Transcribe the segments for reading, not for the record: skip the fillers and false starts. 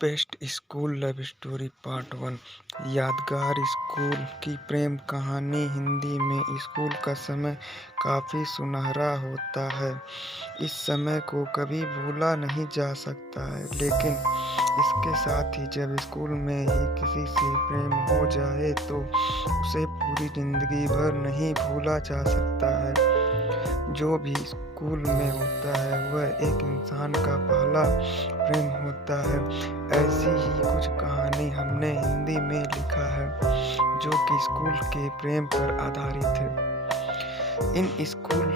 Best school love story part 1। यादगार school की प्रेम कहानी। हिंदी में स्कूल का समय काफ़ी सुनहरा होता है। इस समय को कभी भूला नहीं जा सकता है, लेकिन इसके साथ ही जब स्कूल में ही किसी से प्रेम हो जाए तो उसे पूरी जिंदगी भर नहीं भूला जा सकता है। जो भी स्कूल में होता है वह एक इंसान का पहला प्रेम होता है। ऐसी ही कुछ कहानी हमने हिंदी में लिखा है जो कि स्कूल के प्रेम पर आधारित है। इन स्कूल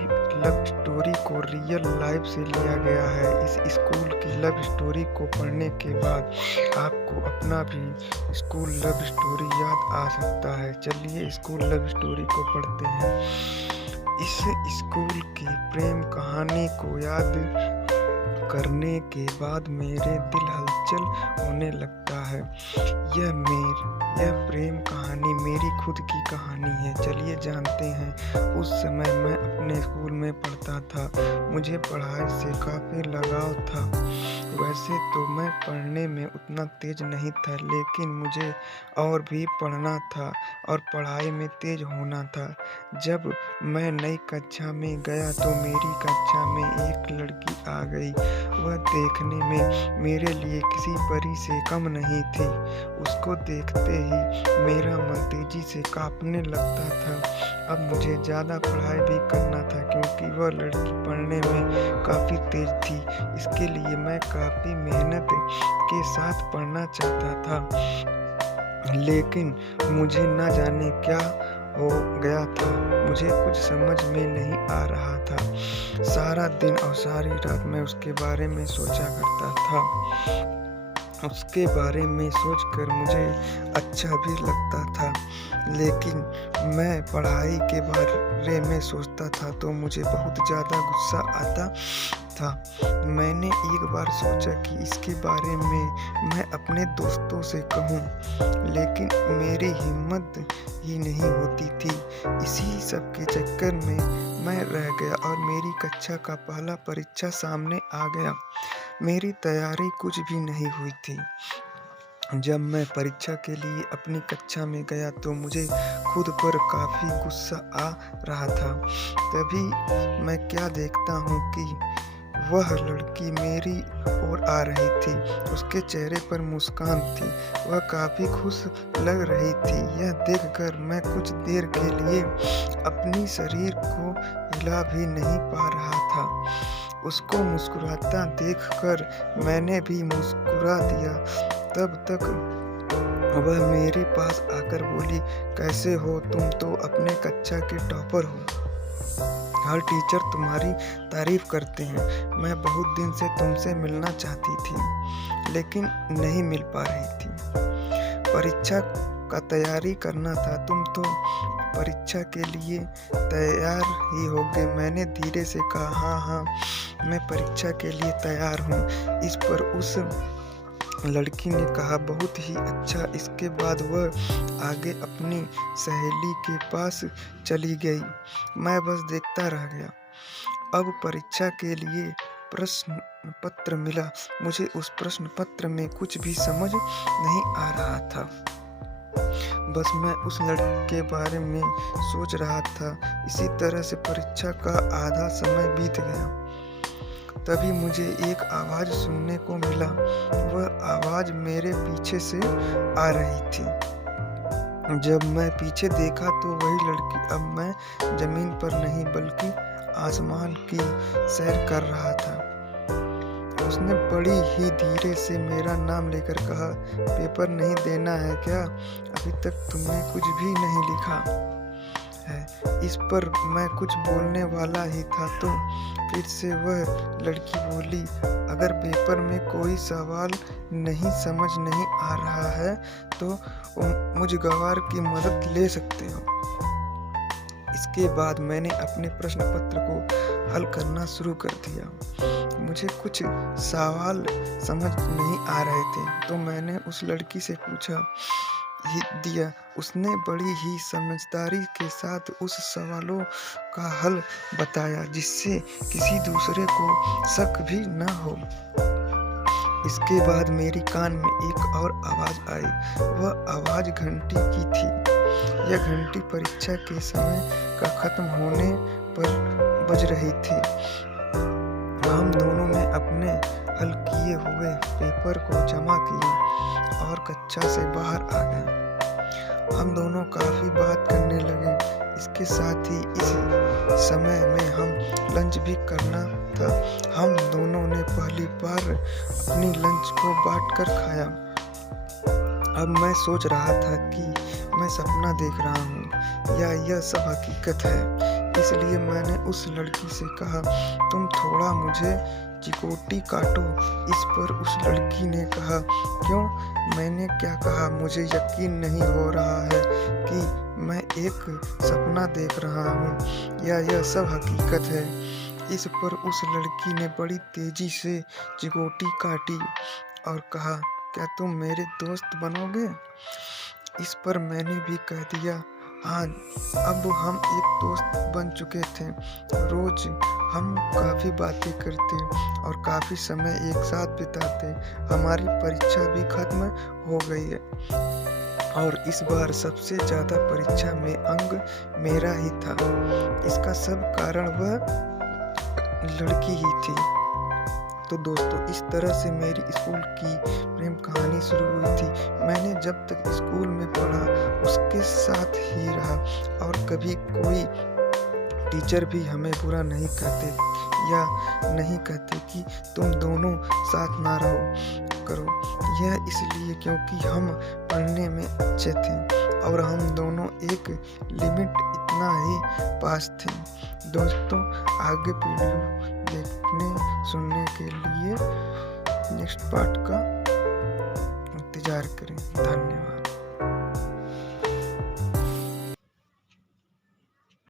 लव स्टोरी को रियल लाइफ से लिया गया है। इस स्कूल की लव स्टोरी को पढ़ने के बाद आपको अपना भी स्कूल लव स्टोरी याद आ सकता है। चलिए स्कूल लव स्टोरी को पढ़ते हैं। इस स्कूल की प्रेम कहानी को याद करने के बाद मेरे दिल हलचल होने लगता है। यह प्रेम कहानी मेरी खुद की कहानी है। चलिए जानते हैं। उस समय मैं अपने स्कूल में पढ़ता था। मुझे पढ़ाई से काफ़ी लगाव था। वैसे तो मैं पढ़ने में उतना तेज नहीं था, लेकिन मुझे और भी पढ़ना था और पढ़ाई में तेज होना था। जब मैं नई कक्षा में गया तो मेरी कक्षा में एक लड़की आ गई। वह देखने में मेरे लिए किसी परी से कम नहीं थी। उसको देखते ही मेरा मन तेजी से कांपने लगता था। अब मुझे ज़्यादा पढ़ाई भी करना था क्योंकि वह लड़की पढ़ने में काफ़ी तेज थी। इसके लिए मैं काफ़ी मेहनत के साथ पढ़ना चाहता था, लेकिन मुझे न जाने क्या हो गया था। मुझे कुछ समझ में नहीं आ रहा था। सारा दिन और सारी रात मैं उसके बारे में सोचा करता था। उसके बारे में सोचकर मुझे अच्छा भी लगता था, लेकिन मैं पढ़ाई के बारे में सोचता था तो मुझे बहुत ज़्यादा गुस्सा आता था। मैंने एक बार सोचा कि इसके बारे में मैं अपने दोस्तों से कहूँ, लेकिन मेरी हिम्मत ही नहीं होती थी। इसी सब के चक्कर में मैं रह गया और मेरी कक्षा का पहला परीक्षा सामने आ गया। मेरी तैयारी कुछ भी नहीं हुई थी। जब मैं परीक्षा के लिए अपनी कक्षा में गया तो मुझे खुद पर काफ़ी गुस्सा आ रहा था। तभी मैं क्या देखता हूँ कि वह लड़की मेरी ओर आ रही थी। उसके चेहरे पर मुस्कान थी। वह काफ़ी खुश लग रही थी। यह देखकर मैं कुछ देर के लिए अपनी शरीर को हिला भी नहीं पा रहा था। उसको मुस्कुराता देखकर मैंने भी मुस्कुरा दिया। तब तक वह मेरे पास आकर बोली, कैसे हो तुम? तो अपने कक्षा के टॉपर हो। हर टीचर तुम्हारी तारीफ करते हैं। मैं बहुत दिन से तुमसे मिलना चाहती थी, लेकिन नहीं मिल पा रही थी। परीक्षा का तैयारी करना था। तुम तो परीक्षा के लिए तैयार ही होगे। मैंने धीरे से कहा, हाँ मैं परीक्षा के लिए तैयार हूँ। इस पर उस लड़की ने कहा, बहुत ही अच्छा। इसके बाद वह आगे अपनी सहेली के पास चली गई। मैं बस देखता रह गया। अब परीक्षा के लिए प्रश्न पत्र मिला। मुझे उस प्रश्न पत्र में कुछ भी समझ नहीं आ रहा था। बस मैं उस लड़की के बारे में सोच रहा था। इसी तरह से परीक्षा का आधा समय बीत गया। तभी मुझे एक आवाज़ सुनने को मिला। वह आवाज़ मेरे पीछे से आ रही थी। जब मैं पीछे देखा तो वही लड़की, अब मैं जमीन पर नहीं बल्कि आसमान की सैर कर रहा था। उसने बड़ी ही धीरे से मेरा नाम लेकर कहा, पेपर नहीं देना है क्या? अभी तक तुमने कुछ भी नहीं लिखा है। इस पर मैं कुछ बोलने वाला ही था तो फिर से वह लड़की बोली, अगर पेपर में कोई सवाल नहीं समझ नहीं आ रहा है तो मुझ गवार की मदद ले सकते हो। इसके बाद मैंने अपने प्रश्न पत्र को हल करना शुरू कर दिया। मुझे कुछ सवाल समझ नहीं आ रहे थे तो मैंने उस लड़की से पूछा ही दिया। उसने बड़ी ही समझदारी के साथ उस सवालों का हल बताया, जिससे किसी दूसरे को शक भी न हो। इसके बाद मेरी कान में एक और आवाज़ आई। वह आवाज़ घंटी की थी। यह घंटी परीक्षा के समय का खत्म होने पर बज रही थी। हम दोनों ने अपने हल किए हुए पेपर को जमा किया और कक्षा से बाहर आ गए। हम दोनों काफ़ी बात करने लगे। इसके साथ ही इस समय में हम लंच भी करना था। हम दोनों ने पहली बार अपनी लंच को बांटकर खाया। अब मैं सोच रहा था कि मैं सपना देख रहा हूँ या यह सब हकीकत है। इसलिए मैंने उस लड़की से कहा, तुम थोड़ा मुझे चिकोटी काटो। इस पर उस लड़की ने कहा, क्यों? मैंने क्या कहा? मुझे यकीन नहीं हो रहा है कि मैं एक सपना देख रहा हूँ या यह सब हकीकत है। इस पर उस लड़की ने बड़ी तेजी से चिकोटी काटी और कहा, क्या तुम मेरे दोस्त बनोगे? इस पर मैंने भी कह दिया, हाँ। अब हम एक दोस्त बन चुके थे। रोज हम काफ़ी बातें करते और काफ़ी समय एक साथ बिताते। हमारी परीक्षा भी खत्म हो गई है और इस बार सबसे ज़्यादा परीक्षा में अंक मेरा ही था। इसका सब कारण वह लड़की ही थी। तो दोस्तों, इस तरह से मेरी स्कूल की प्रेम कहानी शुरू हुई थी। मैंने जब तक स्कूल में पढ़ा उसके साथ ही रहा और कभी कोई टीचर भी हमें बुरा नहीं कहते या नहीं कहते कि तुम दोनों साथ ना रहो करो। यह इसलिए क्योंकि हम पढ़ने में अच्छे थे और हम दोनों एक लिमिट इतना ही पास थे। दोस्तों, आगे वीडियो देखने सुनने के लिए नेक्स्ट पार्ट का इंतज़ार करें। धन्यवाद।